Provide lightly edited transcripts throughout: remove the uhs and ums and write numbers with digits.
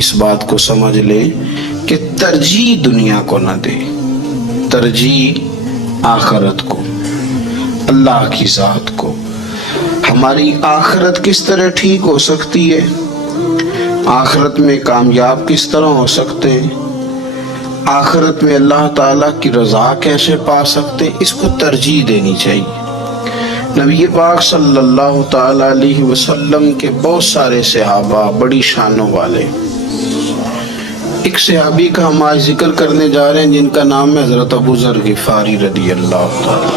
اس بات کو سمجھ لیں کہ ترجیح دنیا کو نہ دے، ترجیح آخرت کو، اللہ کی ذات کو۔ ہماری آخرت کس طرح ٹھیک ہو سکتی ہے، آخرت میں کامیاب کس طرح ہو سکتے ہیں، آخرت میں اللہ تعالیٰ کی رضا کیسے پا سکتے ہیں، اس کو ترجیح دینی چاہیے۔ نبی پاک صلی اللہ تعالیٰ علیہ وسلم کے بہت سارے صحابہ بڑی شانوں والے، ایک صحابی کا ہم آج ذکر کرنے جا رہے ہیں جن کا نام ہے حضرت ابو ذر غفاری رضی اللہ تعالیٰ۔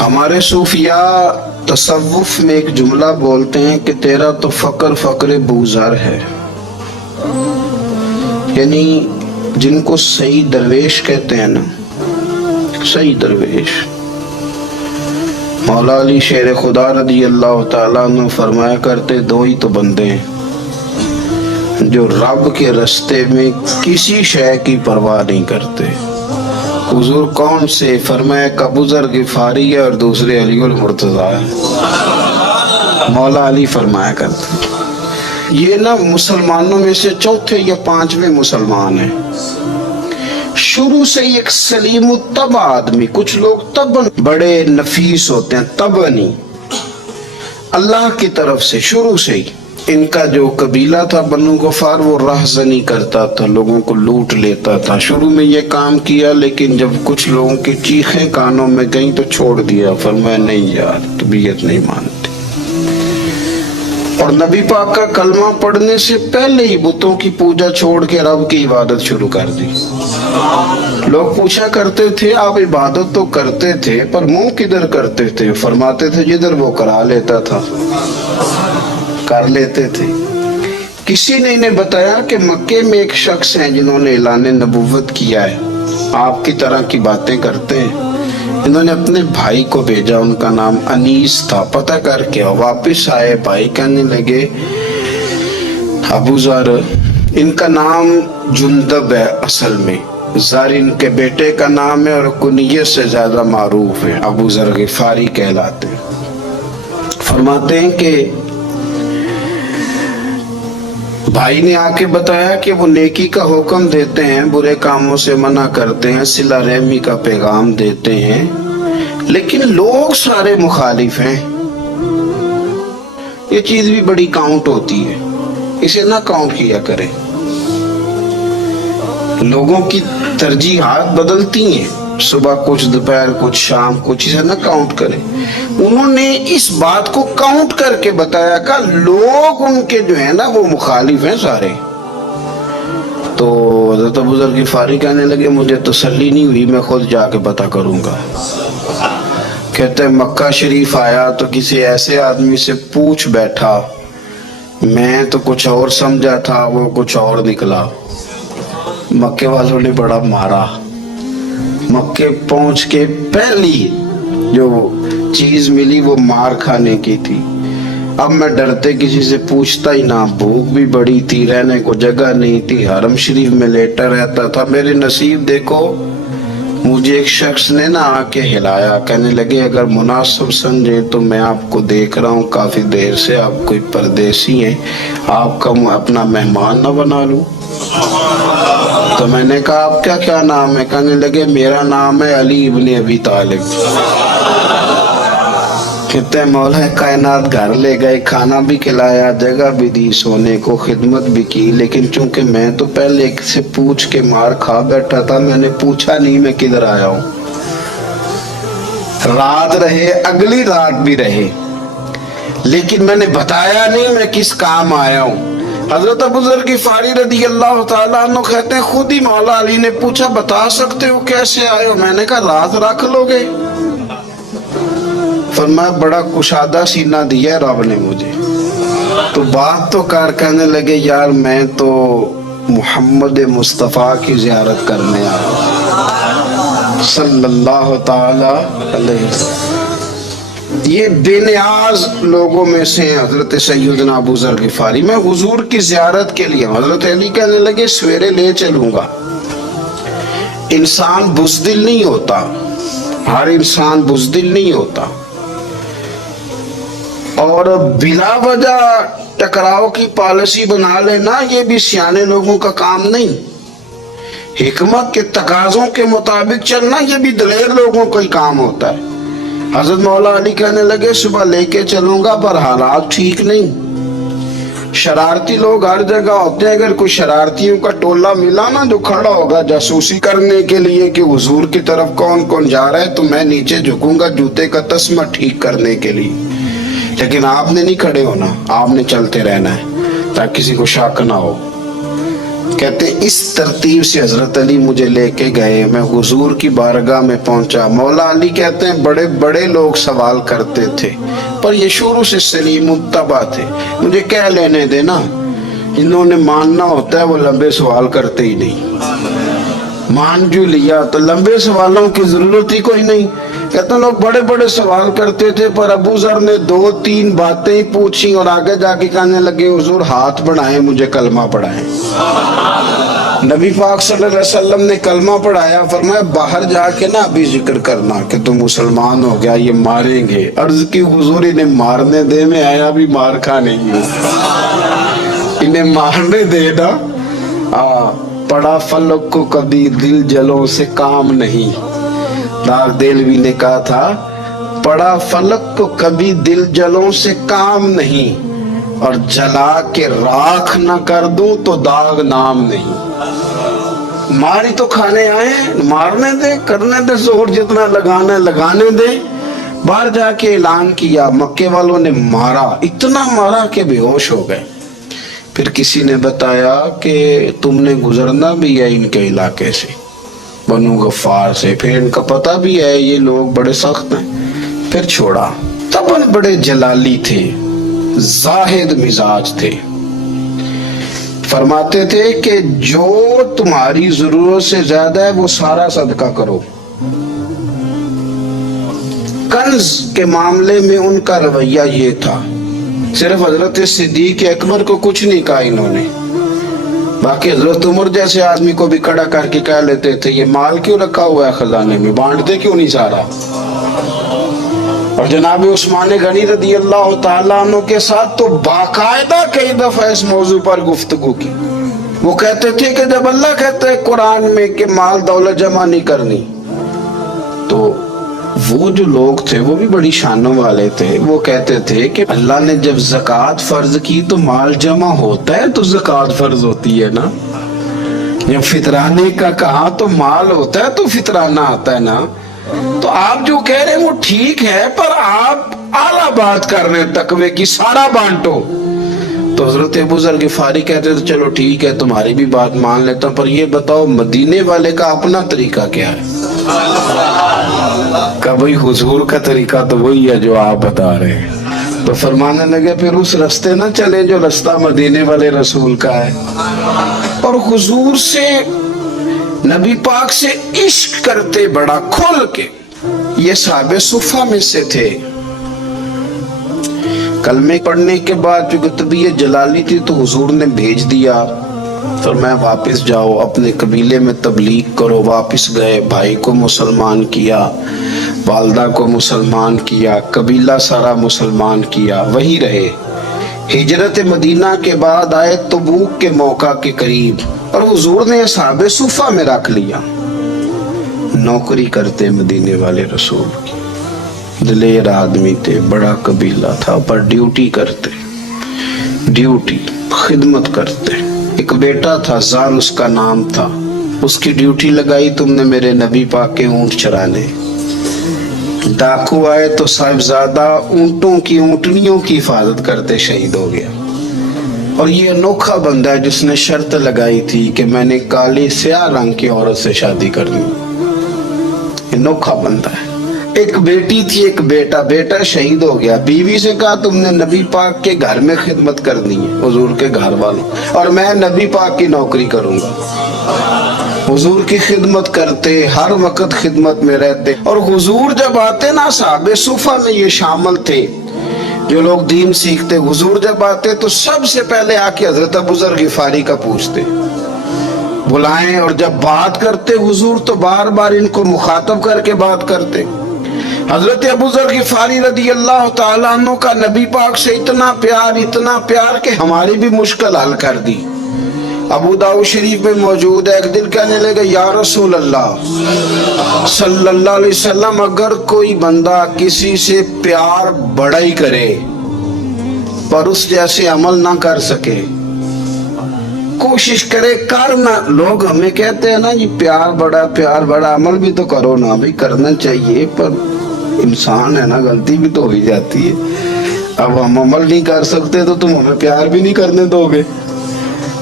ہمارے صوفیاء تصوف میں ایک جملہ بولتے ہیں کہ تیرا تو فقر فقر بوذر ہے، یعنی جن کو صحیح درویش کہتے ہیں نا، صحیح درویش۔ مولا علی شیر خدا رضی اللہ تعالیٰ عنہ فرمایا کرتے دو ہی تو بندے ہیں جو رب کے رستے میں کسی شے کی پرواہ نہیں کرتے۔ حضور کون سے؟ فرمایا ابو ذر غفاری ہے اور دوسرے علی المرتضیٰ ہے۔ مولا علی فرمایا کرتے یہ نا مسلمانوں میں سے چوتھے یا پانچویں مسلمان ہیں، شروع سے ایک سلیم الطبع آدمی۔ کچھ لوگ طبعاً بڑے نفیس ہوتے ہیں، طبعاً اللہ کی طرف سے شروع سے ہی۔ ان کا جو قبیلہ تھا بنو غفار، وہ راہزنی کرتا تھا، لوگوں کو لوٹ لیتا تھا۔ شروع میں یہ کام کیا، لیکن جب کچھ لوگوں کی چیخیں کانوں میں گئیں تو چھوڑ دیا، فرمایا نہیں یار طبیعت نہیں مانتی۔ اور نبی پاک کا کلمہ پڑھنے سے پہلے ہی بتوں کی پوجا چھوڑ کے رب کی عبادت شروع کر دی۔ لوگ پوچھا کرتے تھے آپ عبادت تو کرتے تھے پر منہ کدھر کرتے تھے؟ فرماتے تھے جدھر وہ کرا لیتا تھا کر لیتے تھے۔ کسی نے انہیں بتایا کہ مکے میں ایک شخص ہیں جنہوں نے اعلان نبوت کیا ہے، آپ کی طرح کی باتیں کرتے ہیں۔ انہوں نے اپنے بھائی کو بھیجا، ان کا نام انیس تھا، پتہ کر کے واپس آئے۔ بھائی کہنے لگے ابو ذر، ان کا نام جندب ہے، اصل میں ذر ان کے بیٹے کا نام ہے اور کنیت سے زیادہ معروف ہے، ابو ذر غفاری کہلاتے ہیں۔ فرماتے ہیں کہ بھائی نے آ کے بتایا کہ وہ نیکی کا حکم دیتے ہیں، برے کاموں سے منع کرتے ہیں، صلہ رحمی کا پیغام دیتے ہیں، لیکن لوگ سارے مخالف ہیں۔ یہ چیز بھی بڑی کاؤنٹ ہوتی ہے، اسے نہ کاؤنٹ کیا کریں۔ لوگوں کی ترجیحات بدلتی ہیں، صبح کچھ، دوپہر کچھ، شام کچھ، اسے نہ کاؤنٹ کریں۔ انہوں نے اس بات کو کاؤنٹ کر کے بتایا کہ لوگ ان کے جو ہیں نا وہ مخالف ہیں سارے۔ تو حضرت ابو ذر غفاری کہنے لگے مجھے تسلی نہیں ہوئی، میں خود جا کے پتہ کروں گا۔ کہتے ہیں مکہ شریف آیا تو کسی ایسے آدمی سے پوچھ بیٹھا، میں تو کچھ اور سمجھا تھا، وہ کچھ اور نکلا۔ مکے والوں نے بڑا مارا۔ مکے پہنچ کے پہلی جو چیز ملی وہ مار کھانے کی تھی۔ اب میں ڈرتے کسی سے پوچھتا ہی نہ، بھوک بھی بڑی تھی، رہنے کو جگہ نہیں تھی، حرم شریف میں لیٹا رہتا تھا۔ میرے نصیب دیکھو، مجھے ایک شخص نے نہ آ کے ہلایا، کہنے لگے اگر مناسب سمجھے تو میں آپ کو دیکھ رہا ہوں کافی دیر سے، آپ کوئی پردیسی ہیں، آپ کا اپنا مہمان نہ بنا لوں۔ تو میں نے کہا آپ کا کیا نام ہے؟ کہنے لگے میرا نام ہے علی ابن ابی طالب۔ کہتے ہیں مولا کائنات گھر لے گئے، کھانا بھی کھلایا، جگہ بھی دی، سونے کو خدمت بھی کی، لیکن چونکہ میں تو پہلے ایک سے پوچھ کے مار کھا بیٹھا تھا، میں نے پوچھا نہیں میں کدھر آیا ہوں۔ رات رہے، اگلی رات بھی رہے، لیکن میں نے بتایا نہیں میں کس کام آیا ہوں۔ حضرت ابو ذر غفاری رضی اللہ تعالیٰ عنہ کہتے ہیں خود ہی مولا علی نے پوچھا بتا سکتے ہو کیسے آئے ہو؟ میں نے کہا رات رکھ لو گے؟ فرمایا بڑا کشادہ سینہ دیا ہے رب نے مجھے، تو بات تو کر۔ کہنے لگے یار میں تو محمد مصطفیٰ کی زیارت کرنے آیا صلی اللہ تعالی علیہ وسلم۔ یہ بے نیاز لوگوں میں سے ہیں حضرت سیدنا ابو ذر غفاری۔ میں حضور کی زیارت کے لیے، حضرت علی کہنے لگے سویرے لے چلوں گا۔ انسان بزدل نہیں ہوتا، ہر انسان بزدل نہیں ہوتا، اور بلا وجہ टकराव की पॉलिसी बना लेना, ये भी सियाने लोगों का काम नहीं। हिकमत के तकाजों के मुताबिक चलना, ये भी दलेर लोगों का ही काम होता है। हजरत मौला अली कहने लगे सुबह लेके चलूंगा, पर हालात ठीक नहीं। शरारती लोग हर जगह होते हैं। अगर कोई शरारतियों का टोला मिला ना जो खड़ा होगा जासूसी करने के लिए कि हुजूर की तरफ कौन कौन जा रहा है, तो मैं नीचे झुकूंगा जूते का तस्मा ठीक करने के लिए। लेकिन आपने नहीं खड़े होना, आपने चलते रहना है ताकि किसी को शक ना हो। कहते इस तरतीब से हजरत अली मुझे लेके गए, मैं हुजूर की बारगाह में पहुंचा। मौला अली कहते हैं बड़े बड़े लोग सवाल करते थे, पर ये शुरू से सलीम मुत्तबा थे, मुझे कह लेने देना। इन्होंने मानना होता है, वो लंबे सवाल करते ही नहीं। मान जो लिया तो लंबे सवालों की जरूरत ही कोई नहीं। कहते लोग बड़े बड़े सवाल करते थे, पर अबू जर ने 2-3 बातें ही पूछी और आगे जाके कहने लगे हुजूर हाथ बढ़ाएं, मुझे कलमा पढ़ाएं। नबी पाक सल्लल्लाहु अलैहि वसल्लम ने कलमा पढ़ाया, फरमाया बाहर जाके ना अभी जिक्र करना कि तुम मुसलमान हो गया, ये मारेंगे। अर्ज की हुजूर इन्हें मारने दे, मैं आया भी मार खा नहीं हूँ, इन्हें मारने दे ना। पड़ा फलक को कभी दिल जलों से काम नहीं। दाग देलवी ने कहा था पड़ा फलक को कभी दिल जलों से काम नहीं, और जला के राख न कर दूं तो दाग नाम नहीं। मारी तो खाने आए, मारने दे, करने दे, जोर जितना लगाना है लगाने दे। बाहर जाके ऐलान किया, मक्के वालों ने मारा, इतना मारा कि बेहोश हो गए। फिर किसी ने बताया कि तुमने गुजरना भी है इनके इलाके से, बनु गफ्फार से, फिर इनका पता भी है ये लोग बड़े सख्त हैं। फिर छोड़ा। तब बड़े जलाली थे, जाहिद मिजाज थे। फरमाते थे कि जो तुम्हारी जरूरत से ज्यादा है वो सारा सदका करो। कंज के मामले में उनका रवैया ये था, सिर्फ हजरत सिद्दीक अकबर को कुछ नहीं कहा इन्होंने, बाकी हजरत उमर जैसे आदमी को भी खड़ा करके कह लेते थे ये माल क्यों रखा हुआ है खजाने में, बांटते क्यों नहीं सारा। और जनाब उस्मान गनी रदी अल्लाह तआला अन्हु के साथ तो बाकायदा कई दफा इस मौजू पर गुफ्तगू की। वो कहते थे कि जब अल्लाह कहता है कुरान में कि माल दौलत जमा नहीं करनी, तो वो जो लोग थे वो भी बड़ी शानों वाले थे। वो कहते थे कि अल्लाह ने जब ज़कात फर्ज की तो माल जमा होता है तो ज़कात फर्ज होती है ना। जब फितराने का कहा तो माल होता है तो फितराना आता है ना। तो आप जो कह रहे हैं वो ठीक है, पर आप आला बात कर रहे हैं तकवे की, सारा बांटो। तो हजरत अबू ज़र गिफ़ारी कहते थे चलो ठीक है तुम्हारी भी बात मान लेता हूं, पर ये बताओ मदीने वाले का अपना तरीका क्या है। का भाई हुजूर का तरीका तो वही है जो आप बता रहे हैं। तो फरमाने लगे फिर उस रास्ते ना चले जो रास्ता मदीने वाले रसूल का है। और हुजूर से, नबी पाक से इश्क करते बड़ा खुल के। ये साहबे सुफा में से थे। कलमे पढ़ने के बाद चूंकि तबीयत जलाली थी तो हुजूर ने भेज दिया, फरमाया वापस जाओ अपने कबीले में तबलीग करो। वापस गए, भाई को मुसलमान किया, वालदा को मुसलमान किया, कबीला सारा मुसलमान किया, वहीं रहे। हिजरत मदीना के बाद आए तबूक के मौका के करीब, और हुजूर ने असहाबे सुफा में रख लिया। नौकरी करते मदीने वाले रसूल की, दिलेर आदमी थे, बड़ा कबीला था, पर ड्यूटी करते, ड्यूटी खिदमत करते। एक बेटा था, ज़ार उसका नाम था, उसकी ड्यूटी लगाई तुमने मेरे नबी पाक के ऊंट चराने। डाकू आए तो साहिबजादा ऊंटों की, ऊंटनियों की हिफाजत करते शहीद हो गया। और ये अनोखा बंदा है जिसने शर्त लगाई थी कि मैंने काली स्याह रंग की औरत से शादी करनी। अनोखा बंदा है। एक बेटी थी, एक बेटा, बेटा शहीद हो गया। बीवी से कहा तुमने नबी पाक के घर में खिदमत करनी है, हुजूर के घर वालों, और मैं नबी पाक की नौकरी करूंगा। हुजूर की खिदमत करते, हर वक्त खिदमत में रहते। और हुजूर जब आते ना, साहबे सुफा में ये शामिल थे जो लोग दीन सीखते। हुजूर जब आते तो सबसे पहले आके हजरत अबू ज़र गिफ़ारी का पूछते, बुलाएं। और जब बात करते हुजूर तो बार बार इनको मुखातब करके बात करते। حضرت ابو ذر غفاری رضی اللہ تعالیٰ عنہ کا نبی پاک سے اتنا پیار کہ ہماری بھی مشکل حل کر دی۔ ابو داؤد شریف میں موجود ہے، ایک دن کہنے لگے یا رسول اللہ صلی اللہ علیہ وسلم، اگر کوئی بندہ کسی سے پیار بڑا ہی کرے پر اس جیسے عمل نہ کر سکے، کوشش کرے کرنا، لوگ ہمیں کہتے ہیں نا جی پیار بڑا، عمل بھی تو کرو نا، بھی کرنا چاہیے، پر انسان ہے نا، غلطی بھی تو ہو ہی جاتی ہے۔ اب ہم عمل نہیں کر سکتے تو تم ہمیں پیار بھی نہیں کرنے دو گے،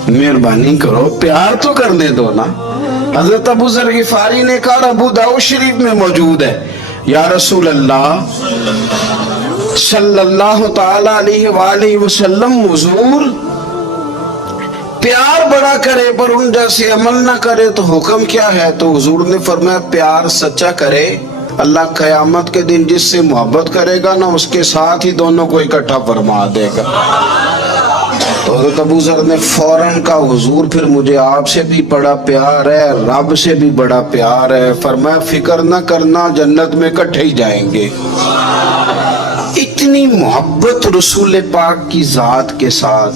مہربانی کرو پیار تو کرنے دو نا۔ حضرت ابو ذر غفاری نے کہا، ابو داؤد شریف میں موجود ہے، یا رسول اللہ صلی اللہ تعالی علیہ وآلہ وسلم، حضور پیار بڑا کرے پر ان جیسے عمل نہ کرے تو حکم کیا ہے؟ تو حضور نے فرمایا پیار سچا کرے، اللہ قیامت کے دن جس سے محبت کرے گا نا اس کے ساتھ ہی دونوں کو اکٹھا فرما دے گا۔ تو حضرت ابو ذر نے فوراً کہا، حضور پھر مجھے آپ سے بھی بڑا پیار ہے، رب سے بھی بڑا پیار ہے۔ فرمایا فکر نہ کرنا، جنت میں اکٹھے ہی جائیں گے۔ اتنی محبت رسول پاک کی ذات کے ساتھ۔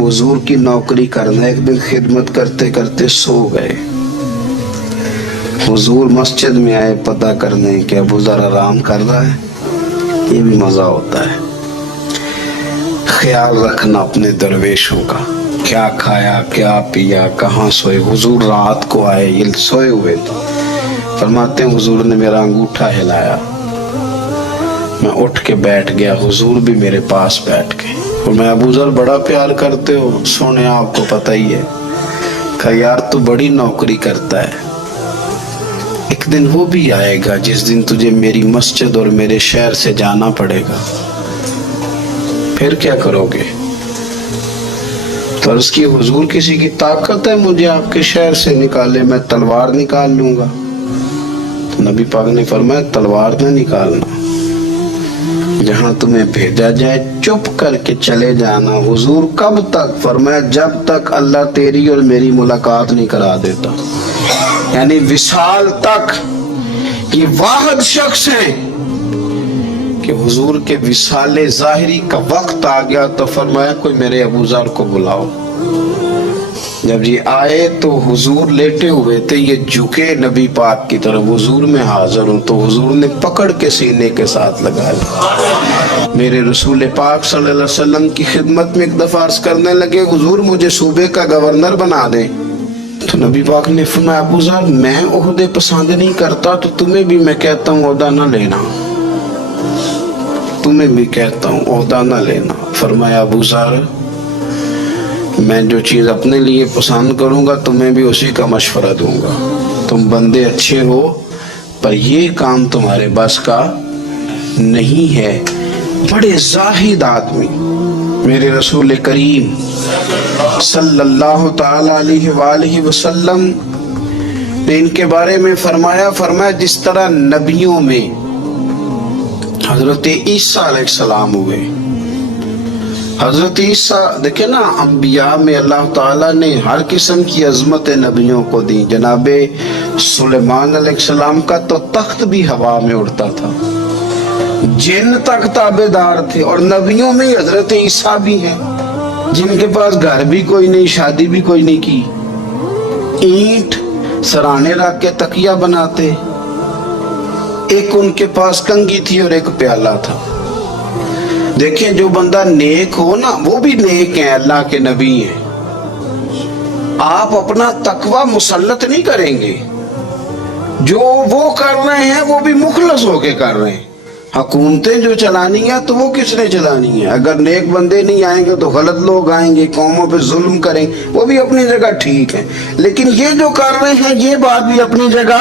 حضور کی نوکری کرنا، ایک دن خدمت کرتے کرتے سو گئے۔ حضور مسجد میں آئے پتہ کرنے کہ ابو ذر آرام کر رہا ہے، یہ بھی مزہ ہوتا ہے۔ خیال رکھنا اپنے درویشوں کا، کیا کھایا کیا پیا کہاں سوئے۔ حضور رات کو آئے، یہ سوئے ہوئے تھے، فرماتے ہیں حضور نے میرا انگوٹھا ہلایا، میں اٹھ کے بیٹھ گیا، حضور بھی میرے پاس بیٹھ گئے۔ اور میں ابو ذر بڑا پیار کرتے ہو، سونے آپ کو پتہ ہی ہے، کہا یار تو بڑی نوکری کرتا ہے، ایک دن وہ بھی آئے گا جس دن تجھے میری مسجد اور میرے شہر سے جانا پڑے گا، پھر کیا کرو گے؟ تو عرض کی حضور کسی کی طاقت ہے مجھے آپ کے شہر سے نکالے؟ میں تلوار نکال لوں گا۔ تو نبی پاک نے فرمایا تلوار نہ نکالنا، جہاں تمہیں بھیجا جائے چپ کر کے چلے جانا۔ حضور کب تک؟ فرمایا جب تک اللہ تیری اور میری ملاقات نہیں کرا دیتا، یعنی وصال تک۔ یہ واحد شخص ہیں کہ حضور کے وصال ظاہری کا وقت آ گیا تو فرمایا کوئی میرے ابو ذر کو بلاؤ۔ جب یہ آئے تو حضور لیٹے ہوئے تھے، یہ جھکے نبی پاک کی طرف، حضور میں حاضر ہوں، تو حضور نے پکڑ کے سینے کے ساتھ لگا لیا۔ میرے رسول پاک صلی اللہ علیہ وسلم کی خدمت میں ایک دفعہ عرض کرنے لگے حضور مجھے صوبے کا گورنر بنا دیں۔ تو نبی پاک نے فرمایا ابو ذر میں عہدے پسند نہیں کرتا، تو تمہیں بھی میں کہتا ہوں عہدہ نہ لینا، تمہیں بھی کہتا ہوں عہدہ نہ لینا۔ فرمایا ابو ذر میں جو چیز اپنے لیے پسند کروں گا تمہیں بھی اسی کا مشورہ دوں گا، تم بندے اچھے ہو پر یہ کام تمہارے بس کا نہیں ہے۔ بڑے زاہد آدمی میرے رسول کریم صلی اللہ تعالی علیہ وآلہ وسلم نے ان کے بارے میں فرمایا جس طرح نبیوں میں حضرت عیسیٰ علیہ السلام ہوئے، حضرت عیسیٰ دیکھیں نا، انبیاء میں اللہ تعالیٰ نے ہر قسم کی عظمت نبیوں کو دی۔ جناب سلیمان علیہ السلام کا تو تخت بھی ہوا میں اڑتا تھا، جن تک تابعدار تھے، اور نبیوں میں حضرت عیسیٰ بھی ہیں جن کے پاس گھر بھی کوئی نہیں، شادی بھی کوئی نہیں کی، اینٹ سرانے رکھ کے تکیہ بناتے، ایک ان کے پاس کنگھی تھی اور ایک پیالہ تھا۔ دیکھیں جو بندہ نیک ہو نا وہ بھی نیک ہیں، اللہ کے نبی ہیں۔ آپ اپنا تقوی مسلط نہیں کریں گے، جو وہ کر رہے ہیں وہ بھی مخلص ہو کے کر رہے ہیں۔ حکومتیں جو چلانی ہیں تو وہ کس نے چلانی ہیں؟ اگر نیک بندے نہیں آئیں گے تو غلط لوگ آئیں گے، قوموں پہ ظلم کریں، وہ بھی اپنی جگہ ٹھیک ہیں، لیکن یہ جو کر رہے ہیں یہ بات بھی اپنی جگہ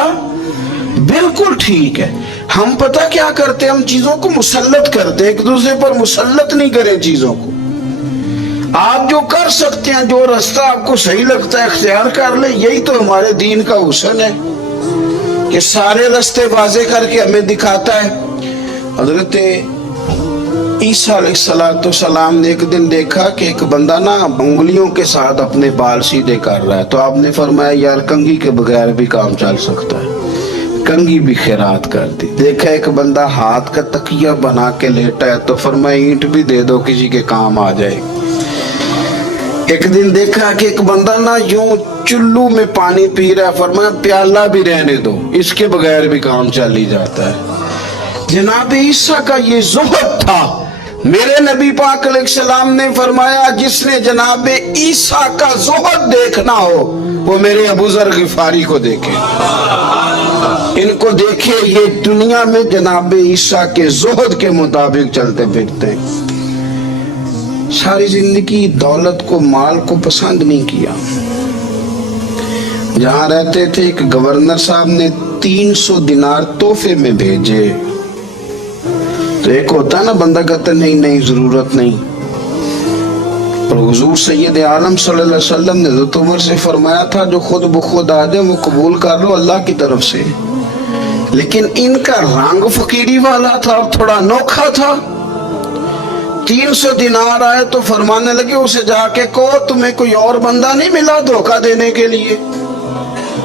بالکل ٹھیک ہے۔ ہم پتہ کیا کرتے ہیں، ہم چیزوں کو مسلط کرتے ہیں، ایک دوسرے پر مسلط نہیں کریں چیزوں کو۔ آپ جو کر سکتے ہیں، جو راستہ آپ کو صحیح لگتا ہے اختیار کر لیں، یہی تو ہمارے دین کا حسن ہے کہ سارے راستے واضح کر کے ہمیں دکھاتا ہے۔ حضرت عیسیٰ علیہ السلام نے ایک دن دیکھا کہ ایک بندہ نا انگلیوں کے ساتھ اپنے بال سیدھے کر رہا ہے، تو آپ نے فرمایا یار کنگھی کے بغیر بھی کام چل سکتا ہے، कंगी भी खैरात कर दी। देखा एक बंदा हाथ का तकिया बना के लेटा है तो फरमाया ईंट भी दे दो किसी के काम आ जाए। एक दिन देखा कि एक बंदा ना यूं चुल्लू में पानी पी रहा है, फरमाया प्याला भी रहने दो, इसके बगैर भी काम चल ही जाता है। जनाब ईसा का ये ज़ुहद था। मेरे नबी पाक अलैहिस्सलाम ने फरमाया जिसने जनाब ईसा का ज़ुहद देखना हो वो मेरे अबू ज़र गिफारी को देखे, इनको देखे। ये दुनिया में जनाब ईसा के ज़ुहद के मुताबिक चलते फिरते हैं। सारी जिंदगी दौलत को, माल को पसंद नहीं किया। जहां रहते थे एक गवर्नर साहब ने 300 दिनार तोहफे में भेजे। तो एक होता ना बंदा कहता नहीं नहीं जरूरत नहीं, और हुजूर सैयद आलम सल्लल्लाहु अलैहि वसल्लम ने हज़रत उमर से फरमाया था जो खुद बखुद आ जाए वो कबूल कर लो अल्लाह की तरफ से। लेकिन इनका रंग फकीरी वाला था और थोड़ा अनोखा था। 300 दिनार आए तो फरमाने लगे उसे जाके कहो तुम्हें कोई और बंदा नहीं मिला धोखा देने के लिए,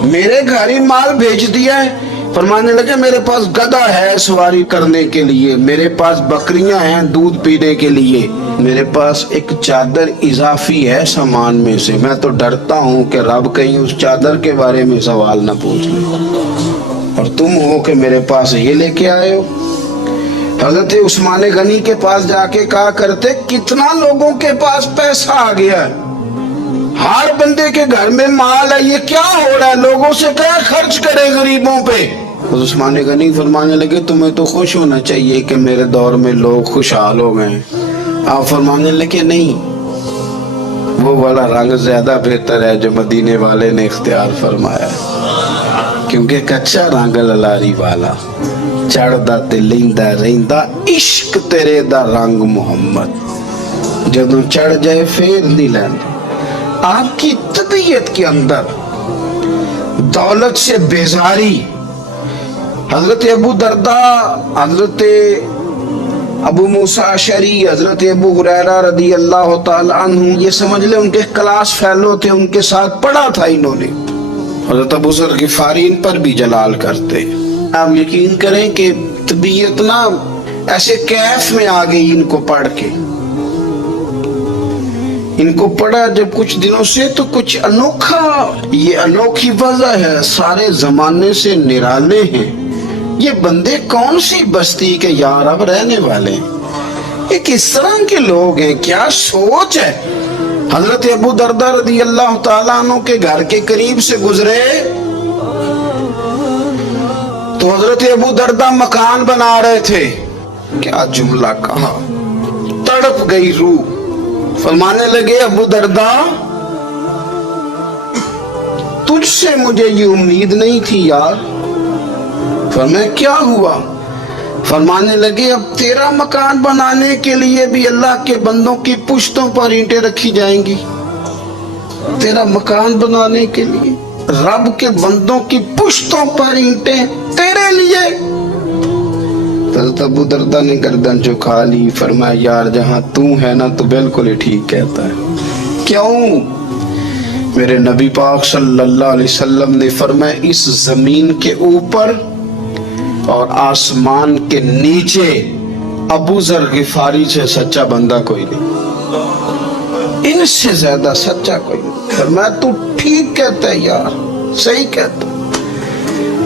मेरे घर ही माल भेज दिया है। फरमाने लगे मेरे पास गधा है सवारी करने के लिए, मेरे पास बकरियां हैं दूध पीने के लिए, मेरे पास एक चादर इजाफी है सामान में से, मैं तो डरता हूं कि रब कहीं उस चादर के बारे में सवाल ना पूछ ले, और तुम हो कि मेरे पास ये लेके आए हो। हजरत उस्मान गनी के पास जाके कहा करते कितना लोगों के पास पैसा आ गया है, हर बंदे के घर में माल है, ये क्या हो रहा है, लोगों से क्या खर्च करे गरीबों पे। उस्मान गनी फरमाने लगे तुम्हें तो खुश होना चाहिए कि मेरे दौर में लोग खुशहाल हो गए। आप फरमाने लगे नहीं, वो वाला रंग ज्यादा बेहतर है जो मदीने वाले ने इख्तियार फरमाया, क्योंकि कच्चा रंग ललारी वाला चढ़दा ते लैंदा रहिंदा इश्क तेरे दा रंग मोहम्मद, जदों चढ़ जाए फिर नहीं लैंदा। आपकी तबीयत के अंदर दौलत से बेजारी। हजरत अबू दरदा, हजरत अबू मूसा अशरी, हजरत अबू हुरैरा रदी अल्लाह ताला अन्हु, ये समझ ले उनके क्लास फेलो थे, उनके साथ पढ़ा था इन्होंने। हजरत अबू ज़र गिफारी इन पर भी जलाल करते। आप यकीन करें कि तबीयत ना ऐसे कैफ में आ गई इनको पढ़ के। इनको पढ़ा जब कुछ दिनों से तो कुछ अनोखा, ये अनोखी वजह है, सारे जमाने से निराले हैं ये बंदे, कौन सी बस्ती के यार अब रहने वाले, ये किस तरह के लोग हैं, क्या सोच है। हजरत अबू दरदा रदी अल्लाह ताला अन्हु के घर के करीब से गुजरे तो हजरत अबू दरदा मकान बना रहे थे। क्या जुमला कहा, तड़प गई रूह। फरमाने लगे अबू दरदा तुझसे मुझे ये उम्मीद नहीं थी यार। फरमाया क्या हुआ। फरमाने लगे अब तेरा मकान बनाने के लिए भी अल्लाह के बंदों की पुश्तों पर ईंटें रखी जाएंगी। तेरा मकान बनाने के लिए रब के बंदों की पुश्तों पर ईंटें तेरे लिए। तो अबू दरदा ने गर्दन झुका ली। फरमाया यार जहां तू है ना तो बिल्कुल ही ठीक कहता है। क्यों? मेरे नबी पाक सल्लल्लाहु अलैहि वसल्लम ने फरमाया इस जमीन के ऊपर और आसमान के नीचे अबू ज़र गिफारी से सच्चा बंदा कोई नहीं, इनसे ज्यादा सच्चा कोई नहीं। फरमाया तू ठीक कहता है यार, सही कहता।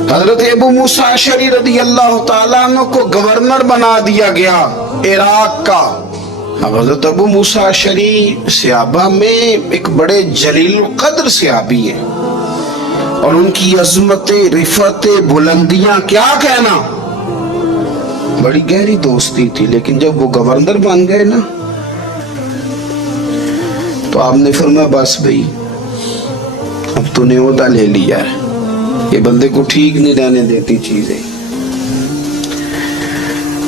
हजरत अबू मूसा अशरी रदी अल्लाह ताला अन्हु को गवर्नर बना दिया गया इराक का। अब हजरत अबू मूसा अशरी सहाबा में एक बड़े जलील कद्र सहाबी है और उनकी अजमतें, रिफतें, बुलंदियां क्या कहना, बड़ी गहरी दोस्ती थी। लेकिन जब वो गवर्नर बन गए ना तो आपने फरमाया बस भाई अब तूने ओहदा ले लिया है, ये बंदे को ठीक नहीं रहने देती चीजें,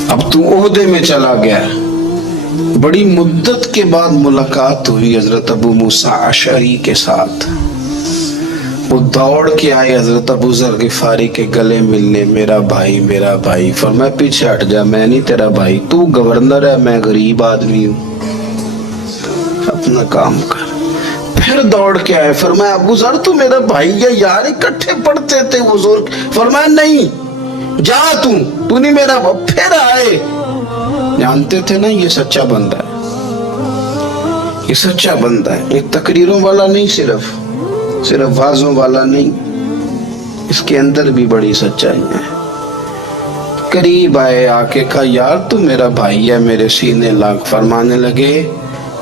अब तू ओहदे में चला गया। बड़ी मुद्दत के बाद मुलाकात हुई हजरत अबू मूसा अशरी के साथ। वो दौड़ के आए हजरत अबू ज़र गिफारी के गले मिलने, मेरा भाई मेरा भाई। फरमाया पीछे हट जा, मैं नहीं तेरा भाई, तू गवर्नर है, मैं गरीब आदमी हूँ, अपना काम कर। फिर दौड़ के आए। फरमाया अबू ज़र तू मेरा भाई है यार, इकट्ठे पढ़ते थे बुजुर्ग। फरमाया नहीं, जा तू नहीं मेरा बाप। फिर आए। जानते थे ना ये सच्चा बंदा है, ये सच्चा बंदा है, ये तकरीरों वाला नहीं, सिर्फ वाजों वाला नहीं, इसके अंदर भी बड़ी सच्चाई है। करीब आए, आके कहा यार तू मेरा भाई है, मेरे सीने लाग। फरमाने लगे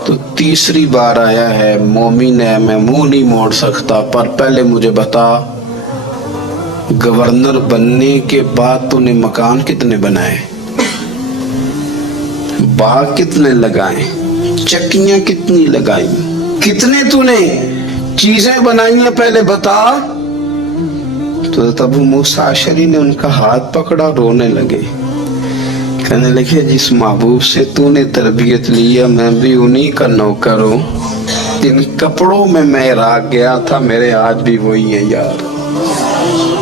तो तीसरी बार आया है, मोमिन है, मैं मुंह नहीं मोड़ सकता, पर पहले मुझे बता गवर्नर बनने के बाद तूने मकान कितने बनाए, बाग कितने लगाए, चक्कियां कितनी लगाई, कितने तूने चीजें बनाई हैं, पहले बता। तो तब मूसा अशरी ने उनका हाथ पकड़ा, रोने लगे, कहने लगे जिस महबूब से तूने तरबियत लिया मैं भी उन्हीं का नौकर हूँ, जिन कपड़ों में मैं राग गया था मेरे आज भी वही है। यार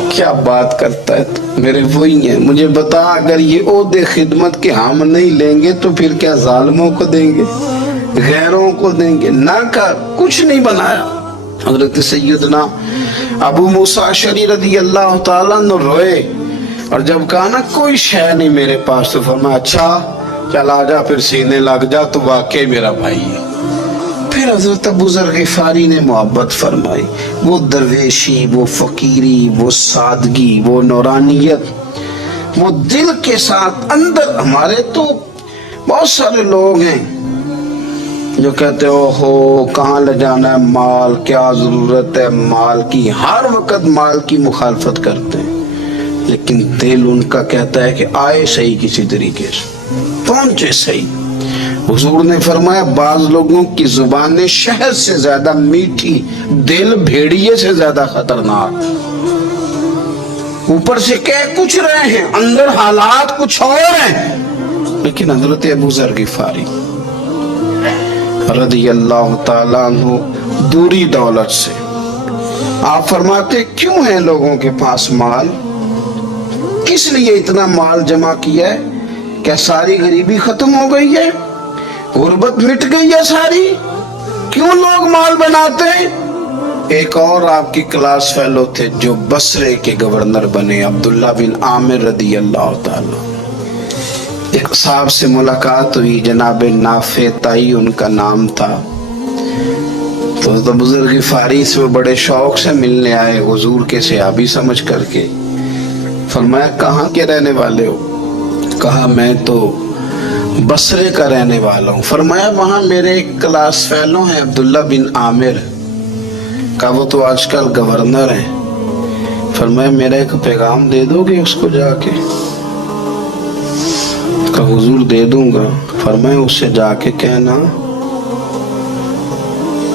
क्या बात करता है तू, मेरे वही है। मुझे बता अगर ये ओहदे खिदमत के हम नहीं लेंगे तो फिर क्या जालिमों को देंगे, गैरों को देंगे? ना कर, कुछ नहीं बनाया। हजरत सैयदना अबू मूसा अशरी रज़ी अल्लाह ताला अन्हु रोए, और जब कहा ना कोई शय नहीं मेरे पास, तो फरमाया अच्छा चल आजा, फिर सीने लग जा, तो वाकई मेरा भाई है। फिर हजरत अबू ज़र ग़िफ़ारी ने मोहब्बत फरमाई, वो दरवेशी, वो फकीरी, वो सादगी, वो नूरानियत, वो दिल के साथ अंदर। हमारे तो बहुत सारे लोग हैं जो कहते हो कहाँ ले जाना है माल, क्या जरूरत है माल की, हर वक्त माल की मुखालफत करते हैं, लेकिन दिल उनका कहता है कि आए सही किसी तरीके से, पहुंचे सही। हुजूर ने फरमाया बाज लोगों की जुबानें शहद से ज्यादा मीठी, दिल भेड़िए से ज्यादा खतरनाक। ऊपर से कह कुछ रहे हैं, अंदर हालात कुछ और हैं। लेकिन हजरत अबू ज़र ग़िफ़ारी रज़ी अल्लाह ताला अन्हु दूरी दौलत से, आप फरमाते क्यों है लोगों के पास माल, किस लिए इतना माल जमा किया है? क्या सारी गरीबी खत्म हो गई है, गुर्बत मिट गई है सारी? क्यों लोग माल बनाते हैं? एक और आपकी क्लास फेलो थे जो बसरे के गवर्नर बने, अब्दुल्ला बिन आमिर रज़ी अल्लाह ताला। एक साहब से मुलाकात हुई, जनाब नाफे ताई उनका नाम था। तो बुजुर्ग ग़िफ़ारी से वो बड़े शौक से मिलने आए, हुजूर के सहाबी समझ करके। फरमाया कहाँ के रहने वाले हो? कहा मैं तो बसरे का रहने वाला हूँ। फरमाया वहाँ मेरे एक क्लास फेलो हैं अब्दुल्ला बिन आमिर, का वो तो आजकल गवर्नर है। फरमाया मेरा एक पैगाम दे दोगे उसको जाके? का हुजूर दे दूंगा। फरमाया उससे जाके कहना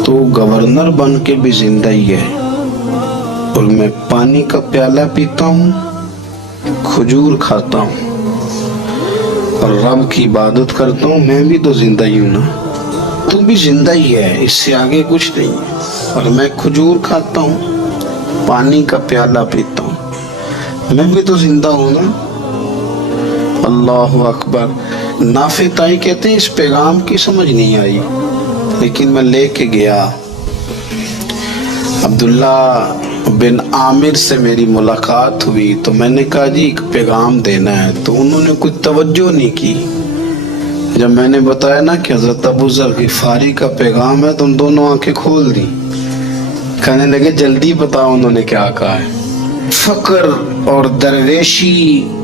तो गवर्नर बन के भी जिंदा ही है, और मैं पानी का प्याला पीता हूँ, खजूर खाता हूँ और रब की इबादत करता हूँ, मैं भी तो जिंदा ही हूँ ना, तू भी जिंदा ही है, इससे आगे कुछ नहीं है। और मैं खजूर खाता हूँ, पानी का प्याला पीता हूँ, मैं भी तो जिंदा हूँ ना। अल्लाह अकबर। नाफे ताई कहते हैं इस पैगाम की समझ नहीं आई, लेकिन मैं लेके गया। अब्दुल्ला बिन आमिर से मेरी मुलाकात हुई तो मैंने कहा जी एक पैगाम देना है, तो उन्होंने कुछ तवज्जो नहीं की। जब मैंने बताया ना कि हज़रत अबू ज़र ग़िफ़ारी का पैगाम है, तो उन दोनों आंखें खोल दी, कहने लगे जल्दी बताओ उन्होंने क्या कहा है। फ़क्र और दरवेशी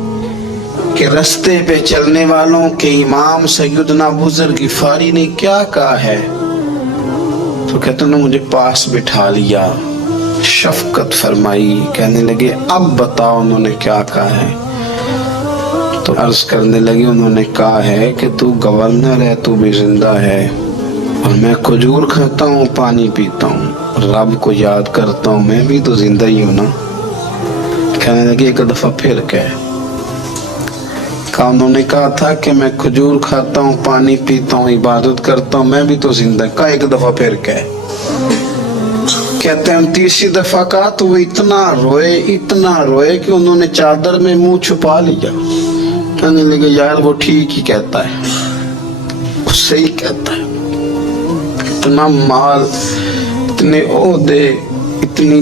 के रास्ते पे चलने वालों के इमाम सैयदना अबू ज़र ग़िफ़ारी ने क्या कहा है? तो कहते ना मुझे पास बिठा लिया, शफ़क़त फरमाई, कहने लगे अब बताओ उन्होंने क्या कहा है? तो अर्ज करने लगे उन्होंने कहा है कि तू गवर्नर है, तू भी जिंदा है, और मैं खजूर खाता हूँ, पानी पीता हूँ, रब को याद करता हूँ, मैं भी तो जिंदा ही हूँ ना। कहने लगे एक दफा फिर कह। उन्होंने कहा था कि मैं खजूर खाता हूँ, पानी पीता हूँ, इबादत करता हूँ, मैं भी तो जिंदा। का एक दफा फिर कह। कहते हैं तीसरी दफा कहा तो वो इतना रोए कि उन्होंने चादर में मुंह छुपा लिया। कहने लगे यार वो ठीक ही कहता है, वो सही कहता है, इतना माल, इतने ओहदे, इतनी